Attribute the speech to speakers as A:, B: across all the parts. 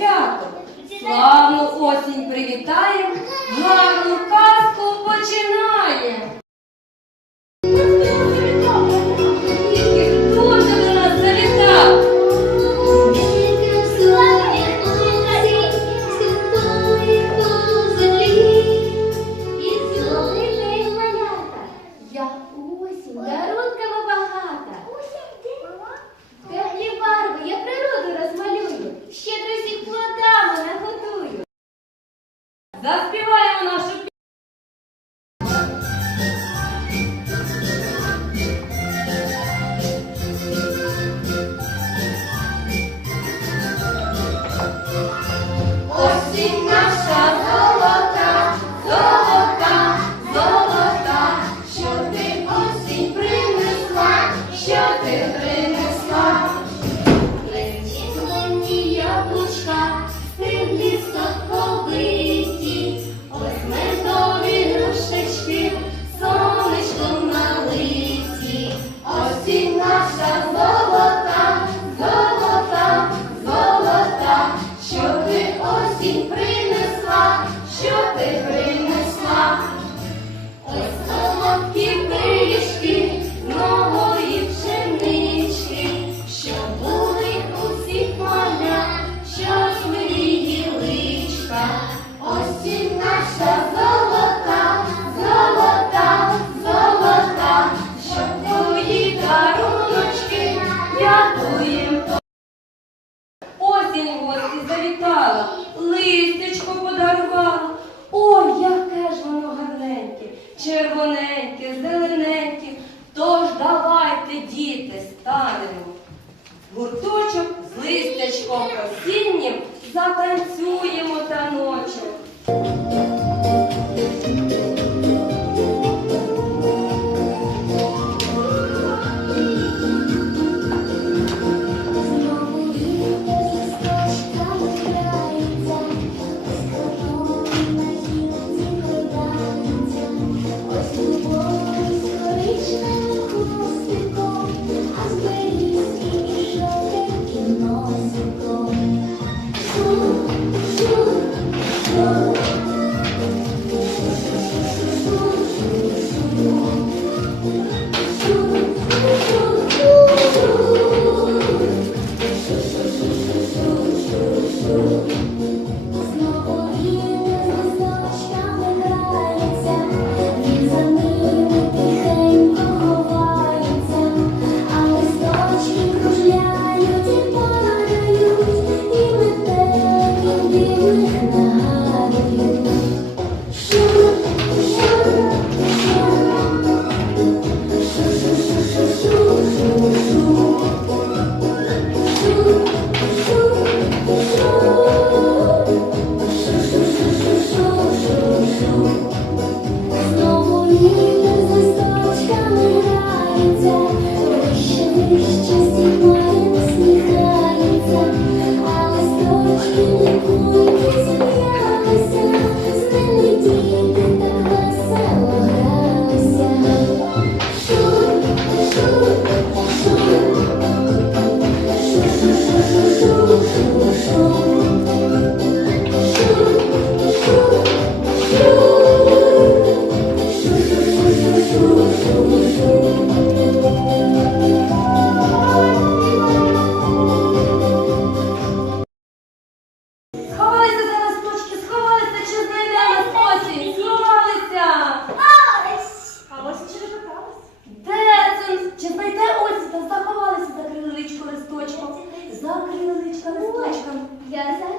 A: свято. Славну осінь привітаємо, гарну казку починаємо. Заспіваємо нашу пісню. Ya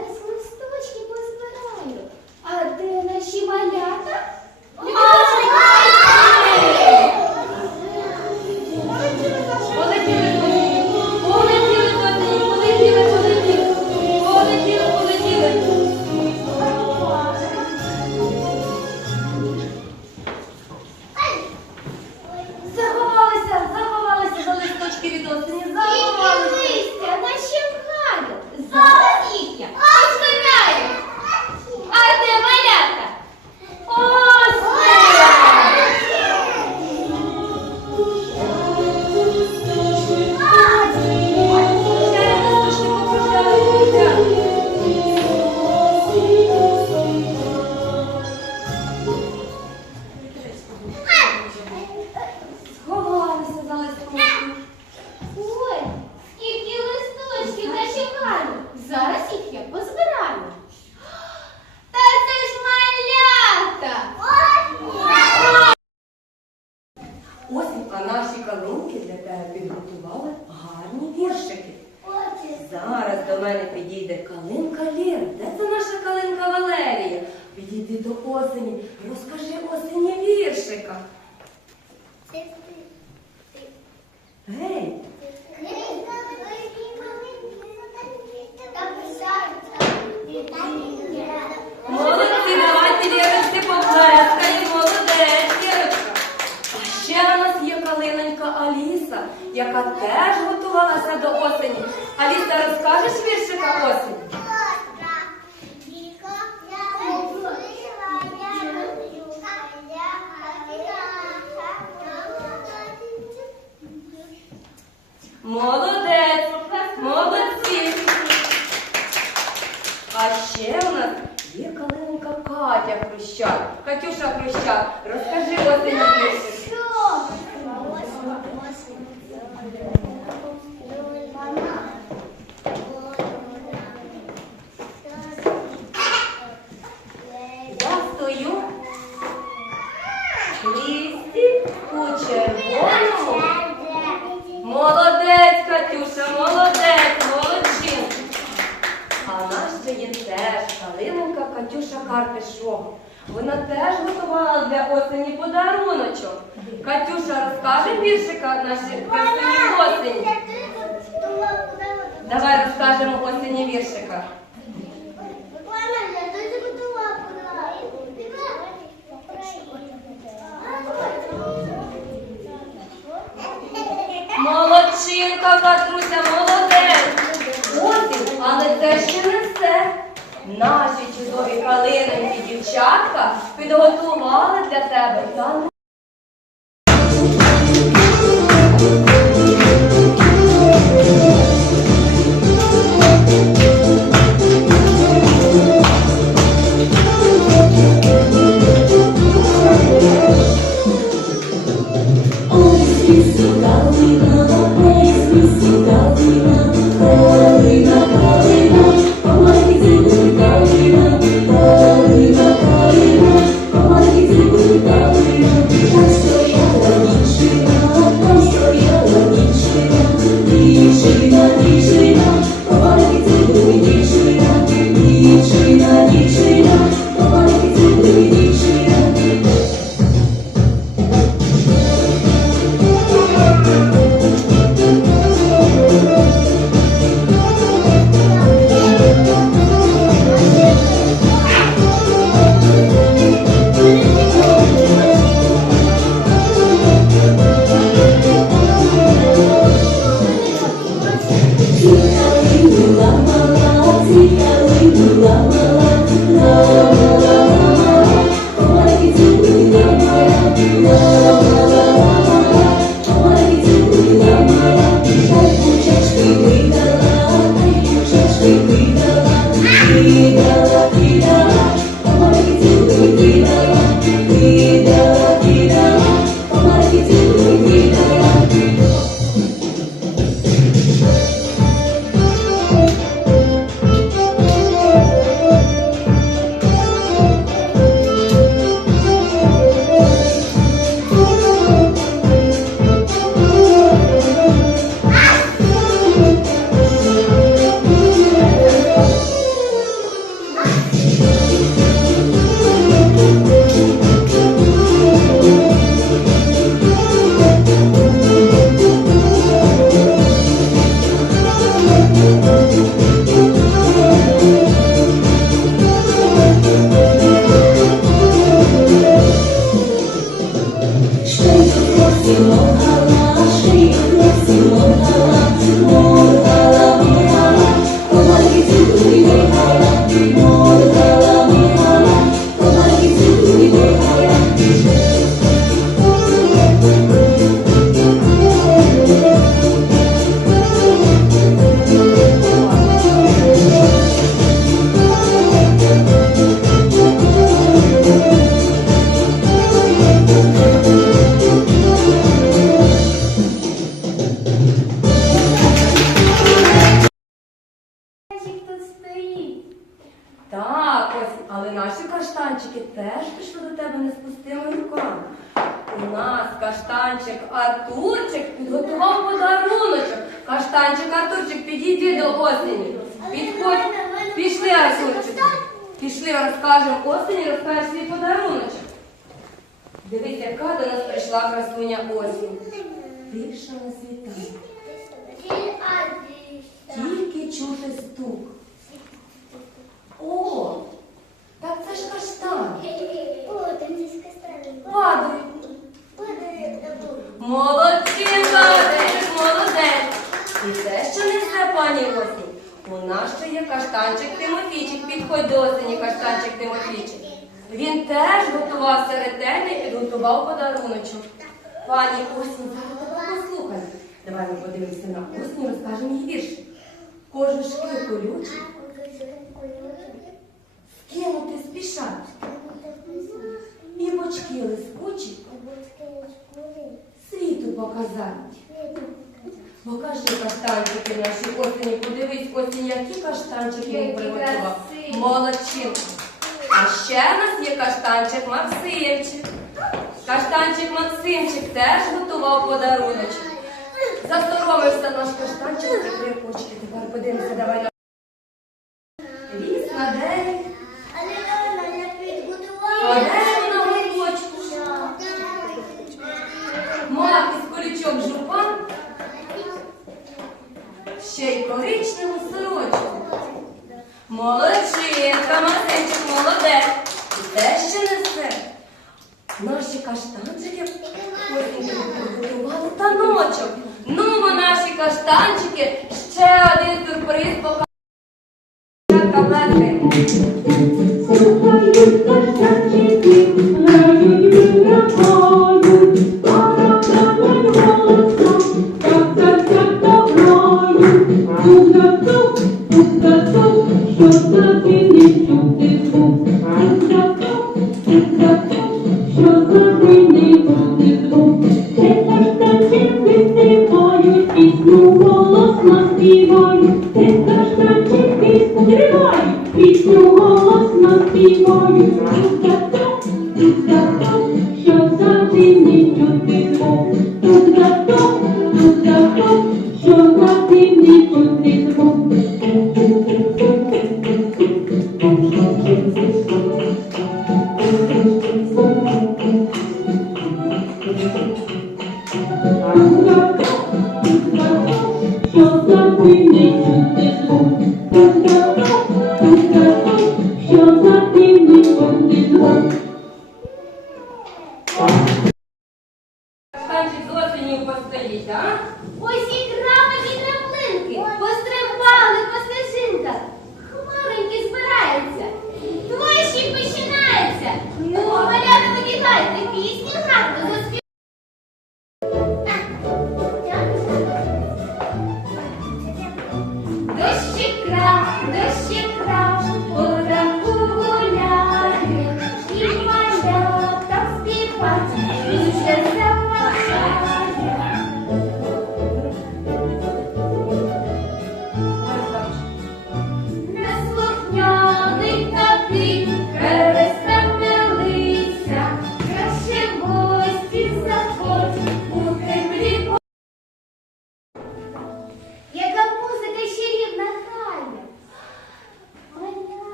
A: яка теж готувалася до осені. Аліса, розкажеш віршика осінь? Молодець, молодці. А ще у нас є калинка Катя Хрущак. Катюша Хрущак, розкажи осені віршик. віршика наші красиві. Давай розкажемо осені віршика. Молодчинка, Катруся, молодець. Але це ще не все. Наші чудові калинки, дівчатка, підготували для тебе. Світа винула мала Пішли, розкажемо осені, розкажеш свій подаруночок. Дивись, яка до нас прийшла красуня осінь. Тиша на світанку. Тільки чути стук. О, так це ж каштан. Падають. Молодчинка, ти молодець. І це ще не пані осінь. У нас ще є каштанчик Тимофійчик. Підходь до осені, каштанчик Тимофійчик. Він теж готувався ретельно і підготував подаруночок. Пані осінь, зараз послухай. Давай ми подивимося на осінь, розкажемо їй вірш. Кожушки колючі, скинути спішать, і бочки лискучі світу показати. Покажи каштанчики наші осені. Подивись, осінь, які каштанчики
B: Які
A: приготував. Молодчинка. А ще в нас є каштанчик Максимчик. Каштанчик Максимчик теж готував подаруночок. Засоромився наш каштанчик, закрив очки. Тепер подивимося, давай на ліс на дереві. Ще й коричневу сорочку. Молодчинка, Максимчик, молодець. І те ще несе. Наші каштанчики приготували таночок. Ну, наші каштанчики, ще один сюрприз покажуть.
C: Що за дивний чути звук?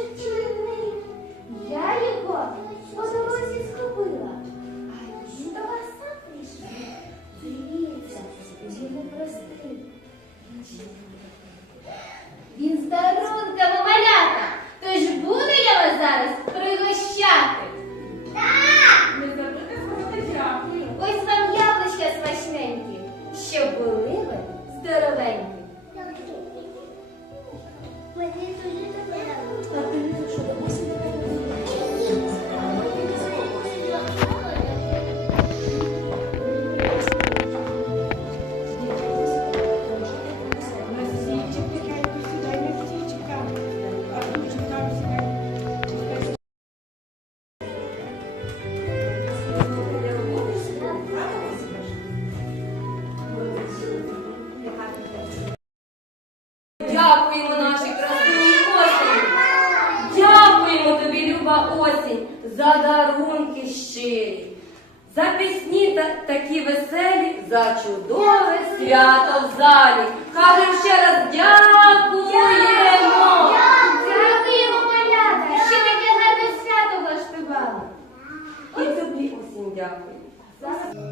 C: Look at you. неба осінь за дарунки щирі, за
B: пісні
A: та такі веселі, за чудове свято в залі. Кажем ще раз дякуємо.
C: Дякуємо, малята, що таке гарне свято влаштували.
A: І тобі усім дякую.